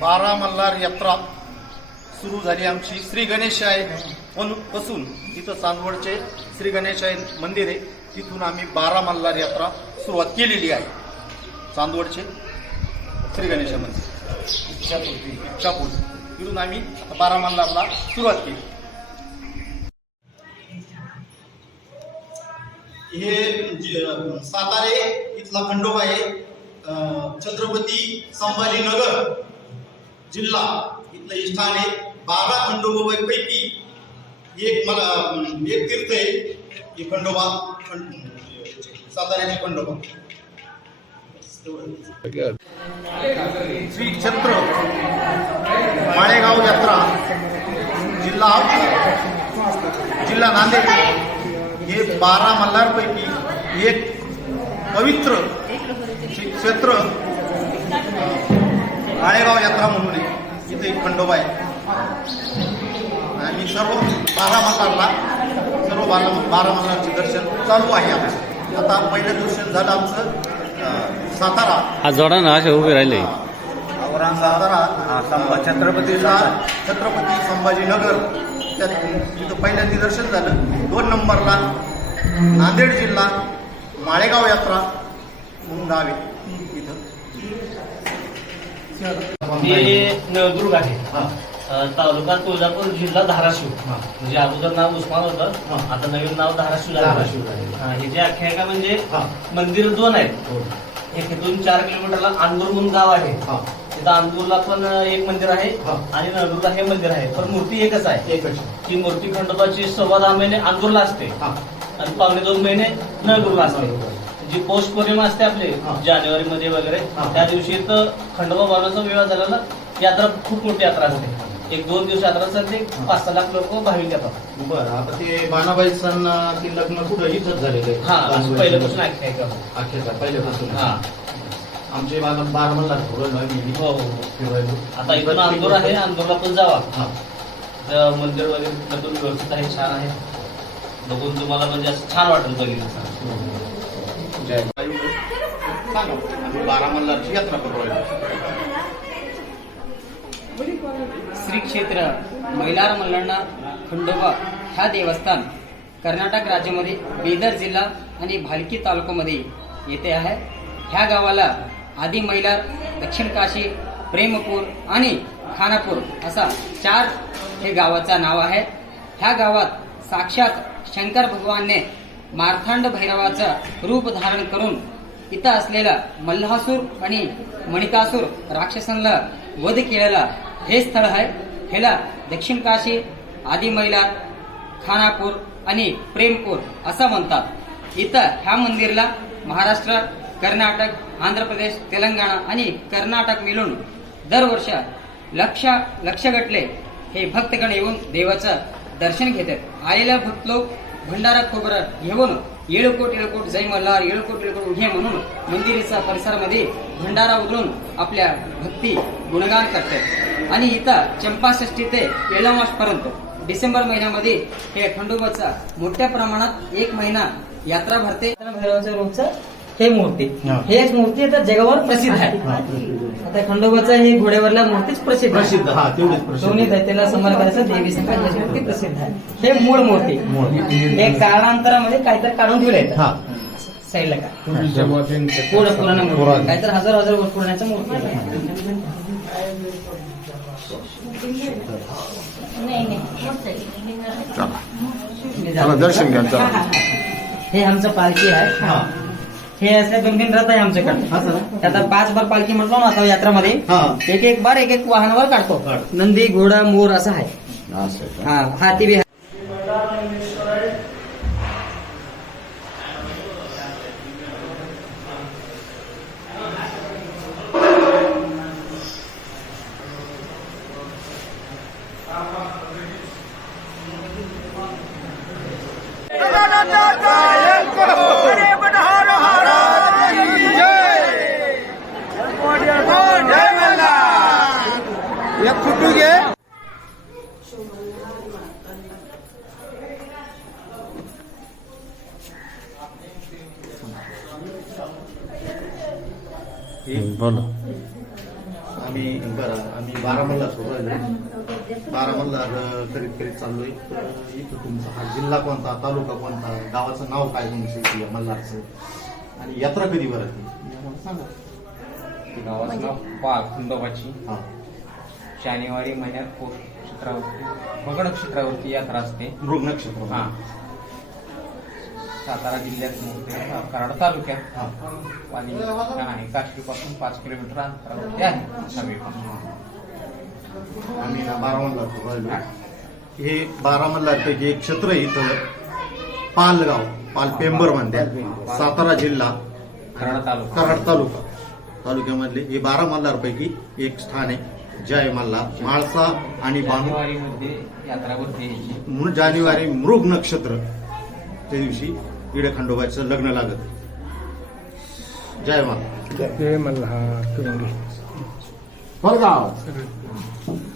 बारा मल्हार यात्रा सुरू झाली आमची. श्री गणेश आहे पासून तिथं चांदवडचे श्री गणेश मंदिर आहे. तिथून आम्ही बारा मल्हार यात्रा सुरुवात केलेली आहे. चांदवडचे श्री गणेश मंदिर इच्छापूर्ती इच्छापूर्ती. तिथून आम्ही बारा मल्हारला सुरुवात केली. हे सातारे इथला खंडोबा आहे. छत्रपती संभाजीनगर. जिल्हा इथलं हे स्थान आहे. बारा खंडोबापैकी एक मला एक तीर्थ आहे. हे खंडोबा खंड- साताऱ्याचे खंडोबा. श्री क्षेत्र माळेगाव यात्रा जिल्हा जिल्हा नांदेड. हे बारा मल्हारपैकी एक पवित्र श्री क्षेत्र माळेगाव यात्रा म्हणून एक खंडोबा आहे. आणि सर्व बारा मल्हारला सर्व बारा बारा मल्हारचे दर्शन चालू आहे आमचं आता पहिलं दर्शन झालं आमचं सातारा. हा जोडा ना असे उभे राहिले. सातारा छत्रपती छत्रपती संभाजीनगर. त्यात तिथं पहिल्यांदा दर्शन झालं. दोन नंबरला नांदेड जिल्हा माळेगाव यात्रा म्हणून गाव आहे इथं हे नळदुर्ग आहे. तालुका तुळजापूर जिल्हा धाराशिव. म्हणजे अगोदर नाव उस्मान होतं आता नवीन नाव धाराशिव झालं धाराशिव. हा, हे जे आख्यायिका म्हणजे हा. मंदिर दोन आहेत. एक इथून चार किलोमीटरला अंदूर म्हणून गाव आहे. हा. तिथं अंदूरला पण एक मंदिर आहे हा. आणि नळदुर्गला हे मंदिर आहे. पण मूर्ती एकच आहे. एकच ती मूर्ती खंडोबाची सव्वा दहा महिने अंदूरला असते. हा. आणि पावणे दोन महिने नळदुर्गला असते. जी पौष पौर्णिमा असते आपली हा. जानेवारी मध्ये वगैरे हा. त्या दिवशी तर खंडोबा भवनाचा विवाह झालेला यात्रा खूप मोठी यात्रा असते. एक दोन दिवस यात्रा चालते पाच सहा लाख लोक भाविक येतात. बरं आता ते बाणाबाई सण ते लग्न कुठं इथंच झालेलं आहे? हा पहिल्यापासून. आख्यायिका अखेरचा पहिल्यापासून. हा. आमचे बारा बारा मल्हार थोडं हो हो. फिरायलो. आता इथून अंदूर आहे अंदूरला पण जावा. हा. तर मंदिर वगैरे नटून व्यवस्थित आहे छान आहे. बघून तुम्हाला म्हणजे असं छान वाटेल बघितलं. जय यात्रा श्री क्षेत्र मैलार मल्लण्णा खंडोबा ह्या देवस्थान कर्नाटक राज्यामध्ये बीदर जिल्हा आणि भालकी तालुक्यामध्ये येथे आहे. ह्या गावाला आदी मैलार दक्षिण काशी प्रेमपूर आणि खानापूर असा चार हे गावाचा नाव आहे. ह्या गावात साक्षात शंकर भगवानने मार्थांड भैरवाचा रूप धारण करून इथं असलेला मल्हासूर आणि मणिकासूर राक्षसांना वध केलेला हे स्थळ आहे. ह्याला दक्षिण काशी आदिमैला खानापूर आणि प्रेमपूर असं म्हणतात. इथं ह्या मंदिरला महाराष्ट्र कर्नाटक आंध्र प्रदेश तेलंगणा आणि कर्नाटक मिळून दरवर्ष लक्ष लक्षगटले हे भक्तगण येऊन देवाचं दर्शन घेतात. आलेल्या भक्त लोक भंडारा खोबरं घेऊन येळकोट येळकोट जय मल्हार येळकोट येळकोट उघे म्हणून मंदिराच्या परिसरामध्ये भंडारा उघडून आपल्या भक्ती गुणगान करतात. आणि इथं चंपाषष्टी ते येळमास पर्यंत डिसेंबर महिन्यामध्ये हे खंडोबाचा मोठ्या प्रमाणात एक महिना यात्रा भरते. भैरवाच्या रूपचं हे मूर्ती. हा. हे मूर्ती आता जगावर प्रसिद्ध आहे. आता खंडोबाचं हे घोड्यावरला मूर्तीच प्रसिद्ध आहे. प्रसिद्ध हा प्रसिद्ध. दैत्याला समर करायचं देवी मूर्ती प्रसिद्ध आहे. हे मूळ मूर्ती. हे काळांतरामध्ये काहीतरी काढून ठेवले हा. साईडला का पुढं पुराण मूर्ती. काहीतरी हजार हजार वर्ष पुराण्याच्या मूर्ती आहे. चला, दर्शन घ्या, चला. हे आमचं पालखी आहे. हा असे दोन तीन रथ आहे आमच्याकडे? त्यात पाच बार पालखी म्हटलो ना आता यात्रामध्ये हा एक एक बार एक एक वाहनावर काढतो काढतो. नंदी घोडा मोर असं आहे? हा हाती बी बोला. आम्ही बरं आम्ही बारा मल्हार सुरू राहिलो बारा मल्हार अं, करीत करीत चाललोय. इथं तुमचा हा जिल्हा कोणता तालुका कोणता गावाचं नाव काय तुमचं मल्हारचं? आणि यात्रा कधी भरत सांगा. गावाचं नाव पाल खंडोबाची हा. जानेवारी महिन्यात पौष नक्षत्रावरती मग नक्षत्रावरती यात्रा असते. मृग नक्षत्र. हा. सातारा जिल्ह्यात मोठे कराड तालुक्यात. हा. आणि आहे. काश्मीरपासून पाच किलोमीटर अंतरावरती आहे. आम्ही ना बारा हे बारा मल्हारपैकी एक क्षेत्र इथं पालगाव पाल पेंबर म्हणतात. सातारा जिल्हा कराड तालुका. कराड तालुका. तालुक्यामधले हे बारा मल्हारपैकी एक स्थान आहे. जय मल्हार माळसा आणि याची म्हणून जानेवारी मृग नक्षत्र. त्या दिवशी इडे खंडोबाचं लग्न लागत. जय मल्हार जय मल्हार.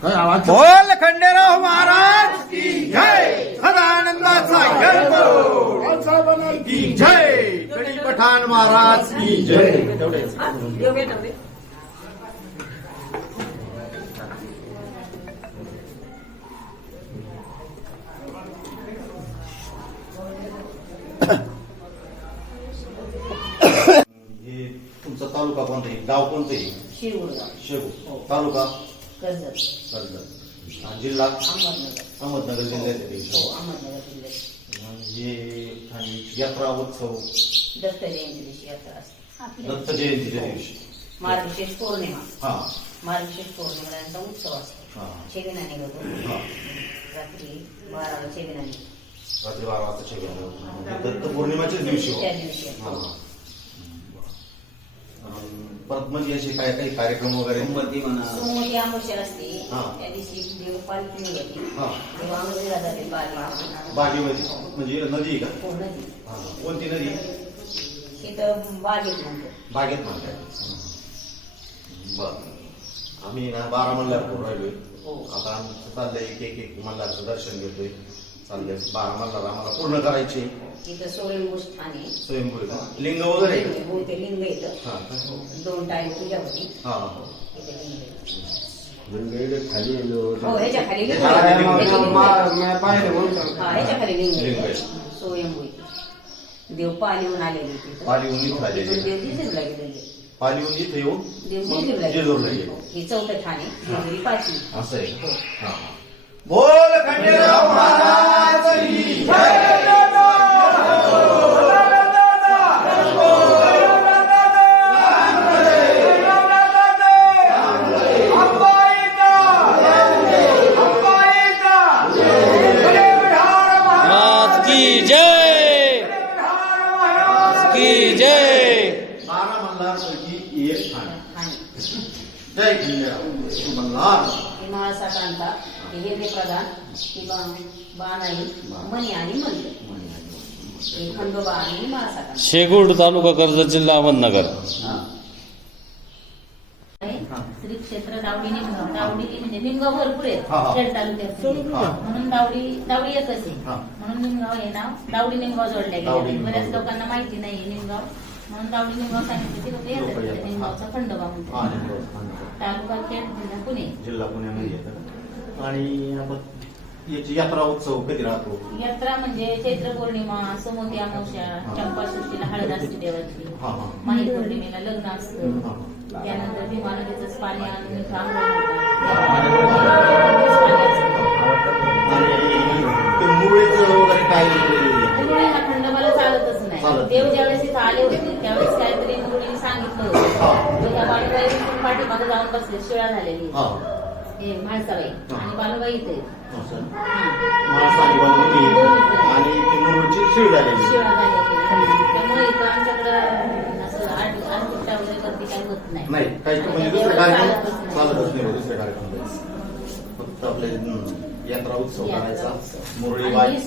काय आवाज? बोल खंडेराव महाराज की जय. सदानंदाचा जय की जय. कडी पठाण महाराज की जय. तेवढेच तुमचा तालुका कोणता आहे? गाव कोणतं आहे? शिरूरगाव शेगू तालुका? कर्जत. कर्जत. आणि जिल्हा? अहमदनगर. अहमदनगर जिल्ह्यात आहे हो अहमदनगर जिल्ह्यात. हे आणि यात्रा उत्सव? दत्त जयंती दिवशी यात्रा असते. दत्त जयंतीच्या दिवशी. मार्गशीर्ष पौर्णिमा. हा. मार्गशीर्ष पौर्णिमेला यांचा उत्सव असतो. हा. शेविना निघतो. हा. रात्री बाराला शेविना निघतो. रात्री बारा वाजता शेगू दत्त पौर्णिमाच्याच दिवशी हो. त्या दिवशी. हा, हा. परत म्हणजे असे काय काही कार्यक्रम वगैरे? सोमवती अमावस्या असते. हा. त्या दिवशी देव पालखी निघते हा. बागेमध्ये. म्हणजे नदी आहे का? हो नदी. हा. कोणती नदी? तिथं बागेत म्हणतो बागेत म्हणतात बर. आम्ही ना बारा मल्हारपूर राहिलोय. हो. आता आमचं चाललंय एक एक एक मल्हारचं दर्शन घेतोय. चाललंय बारा मल्हार आम्हाला पूर्ण करायचे स्वयंभू स्थान आहे स्वयंभू आहे का? लिंग वगैरे आहे का? हो ते लिंग येतं हा का? दोन टाईम पूजा होती हा हा. लिंग. खाली हो ह्याच्या खाली लिंग ह्याच्या खाली लिंग. ह्याच्या लिंग. पाहिलं हा ह्याच्या खाली लिंग लिंग आहे. आहे. स्वयंभू आहे. देव पालीहून आलेले तिथं पालीहून इथं आलेले. तिथून देव जेजूरला गेलेले पालीहून इथे येऊन देव मग जेजूरला जेजूरला गेले गेले हे चौथं ठाणे जेजुरी पाचवी असं आहे हा, हा. बोल खंडेराव महाराज की जय. हे माळसा कांता हे हे प्रधान हे बा- बाणाई मणी आणि हे खंडोबा आणि माळसा कांता शेगुड तालुका कर्जत जिल्हा अहमदनगर. श्री क्षेत्र दावडी निमगाव दावडी म्हणजे निमगाव भरपूर हा, हा. आहेत खेड तालुक्यात हा. म्हणून दावडी दावडी एकच आहे. हा. म्हणून निमगाव हे नाव दावडी निमगाव जोडले गेले. बऱ्याच लोकांना माहिती नाही निमगाव. म्हणून दावडी निमगाव सांगितलं ते लोक लोकं येतात. येतात. निमगावचा खंडोबा म्हणतो निमगाव. तालुका खेड जिल्हा पुणे. जिल्हा पुण्यामध्ये येतात. आणि आपण याची यात्रा उत्सव कधी राहतो? यात्रा म्हणजे चैत्र पौर्णिमा समोती अमावस्या चंपा सृष्टीला हळद असते देवाची. माही पौर्णिमेला लग्न असतं. त्यानंतर भीमा नदीचंच पाणी आणून देव ज्यावेळेस इथं आले होते त्यावेळेस काहीतरी मुरळीने सांगितलं. होतं. त्या बालूबाई पाठीमागे जाऊन बसले शिळा झालेली. हा. म्हाळसाबाई. आणि बालूबाई इथे. असं. माणसाने बनवली आणि ती मुळची शिळ झालेली. शिळा झालेली. त्यामुळे इथं आमच्याकडं असं आठ आठ वगैरे गर्दी काही होत नाही. नाही काही म्हणजे दुसरे कार्यक्रम चालतच नाही. दुसरे कार्यक्रम. फक्त आपले यात्रा उत्सव यात्रा करायचा. मुरळी बाई. ही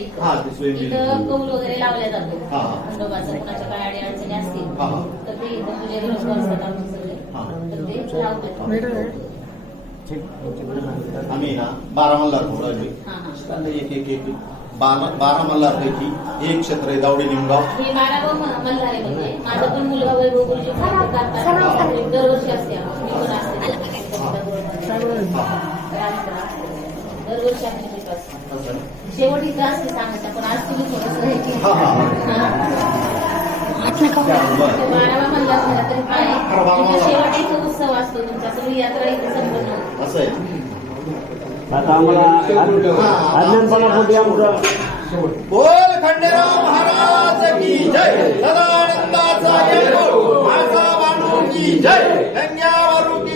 इथं. हा, स्वयंभू कौल वगैरे लावल्या जातो. हा, हा. खंडोबाचं कुणाच्या काय अडी अडचणी असतील हा, हा. तर ते इथं पुजारी लोक असतात सगळे. हा. तर ते लावतात. आम्ही ना बारा मल्हार हा, हा. चाललंय एक एक एक. बारा बारा मल्हारपैकी एक क्षेत्र आहे दावडी निमगाव. हे बारावं म- मल्हार आहे म्हणजे माझा पण मुलगा वैभव गुरुजी दरवर्षी असते आमची. मी पण असते. शेवट इथं असते सांगायचं पण आज तुम्ही थोडंसं हे केलं. हा, हा. बारावा म्हणला झाला तरी काय? हा, बारावा इथं म्हणला. शेवट इथं उत्सव असतो तुमचा सगळी यात्रा इथे संपन्न होते. असं आहे. बोल खंडेराव महाराज की जय. सदानंदाचा माझा की जय. गंग्यावरू की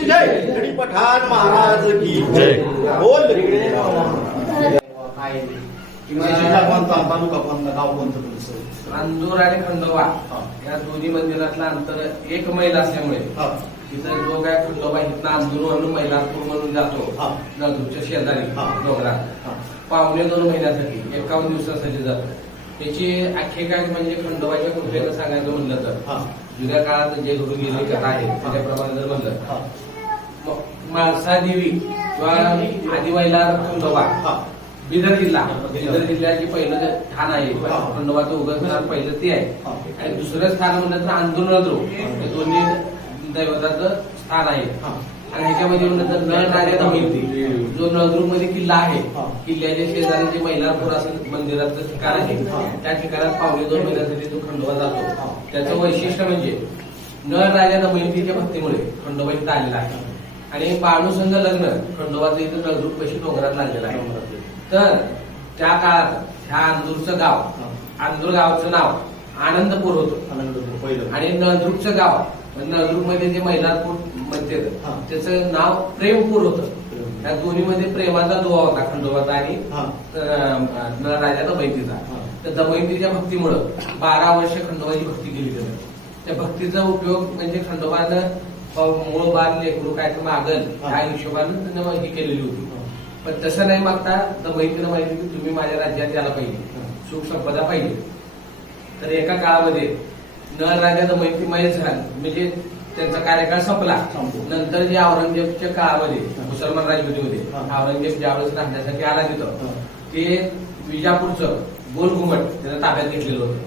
जय गडी पठाण महाराज की जय. बोल. जिल्हा कोणता तालुका कोणता गाव कोणतं तुमचं अंजूर आणि खंडोबा या दोन्ही मंदिरातलं अंतर एक मैल असल्यामुळे तिथं जो काय खंडोबा इथनं अंजूरवरून मैलापूर म्हणून जातो. नळदूरच्या शेजारी. डोंगरात. पावणे दोन महिन्यासाठी एकावन्न दिवसासाठी जातो. त्याची आख्यायिका म्हणजे खंडोबाच्या कृपेनं सांगायचं म्हणलं तर. जुन्या काळात जे गुरु गेली कथा आहे त्याच्याप्रमाणे जर म्हणलं हा, म- माळसा देवी किंवा आदिवाईला खंडोबा. बिदर जिल्हा बिदर जिल्ह्याचे पहिलं ठाण आहे. खंडोबाचं उगमस्थान पहिलं ते आहे. आणि दुसरं स्थान म्हणलं तर आंदोलन हे दोन्ही दैवताचं स्थान आहे. आणि ह्याच्यामध्ये म्हणलं तर नळ राजा दमयंती जो नळदुर्गमध्ये किल्ला आहे. किल्ल्याच्या शेजारी जे मैलारपूर असं मंदिराचं ठिकाण आहे. त्या ठिकाणात पावणे दोन महिन्यासाठी तो खंडोबा. जातो त्याचं वैशिष्ट्य म्हणजे नळ राजा दमयंतीच्या भक्तीमुळे खंडोबा इथं आलेला आहे आणि बाणूसंग लग्न खंडोबाचं इथं नळदुर्ग पशी डोंगरात लागलेलं आहे. तर त्या काळात ह्या अंदूरचं गाव अंदूर गावचं नाव आनंदपूर होतं. आनंद पहिलं. आणि नळदुर्गचं गाव नळदुर्गमध्ये जे म्हणते हा. त्याचं नाव प्रेमपूर होतं. त्या दोन्हीमध्ये प्रेमाचा दुवा होता खंडोबाचा आणि नळराजा दमयंतीचा. तर दमयंतीच्या भक्तीमुळं बारा वर्ष खंडोबाची भक्ती केली त्या भक्तीचा उपयोग म्हणजे खंडोबानं मूळ बाल लेकरू काय तर मागल. त्या हिशोबानं त्यानं ही केलेली होती. पण तसं नाही मागता दमयंतीनं माहिती की तुम्ही माझ्या राज्यात यायला पाहिजे. सुख संपदा पाहिजे. तर एका काळामध्ये नळ राजा दमयंती मयच झाला. म्हणजे त्यांचा कार्यकाळ संपला. नंतर जे औरंगजेबच्या काळामध्ये मुसलमान राजवटीमध्ये. औरंगजेब ज्यावेळेस राहण्यासाठी आला तिथं. ते विजापूरचं गोल घुमट त्यानं ताब्यात घेतलेलं होतं.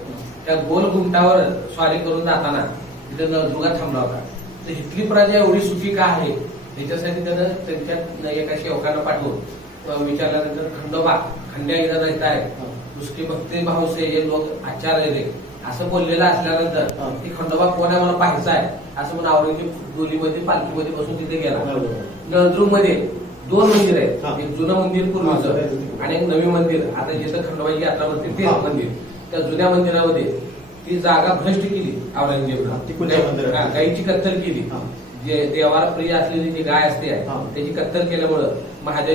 त्या गोल घुमटावर स्वारी करून जाताना तिथं नळदुर्गा थांबला होता. तर इथली प्रजा एवढी सुखी का आहे? त्याच्यासाठी त्यानं त्यांच्या एका सेवकानं पाठवून विचारल्यानंतर खंडोबा खंड्या इथं जायचं आहे उसके भक्ती भाव से हे लोक आचार्य असं बोललेलं. असल्यानंतर ती खंडोबा कोण आहे? मला पाहायचा आहे. असं म्हणून औरंगजेब डोलीमध्ये पालखीमध्ये बसून तिथे गेला. नळदुर्गमध्ये दोन मंदिर. आहेत. एक जुनं मंदिर पूर्वीचं आणि एक नवीन मंदिर. आता जिथं खंडोबाची यात्रा भरते ते. मंदिर. त्या जुन्या मंदिरामध्ये ती जागा भ्रष्ट केली? हा, गायीची कत्तल केली. जे देवाला प्रिय असलेली जी गाय असते. त्याची कत्तल केल्यामुळं महादेव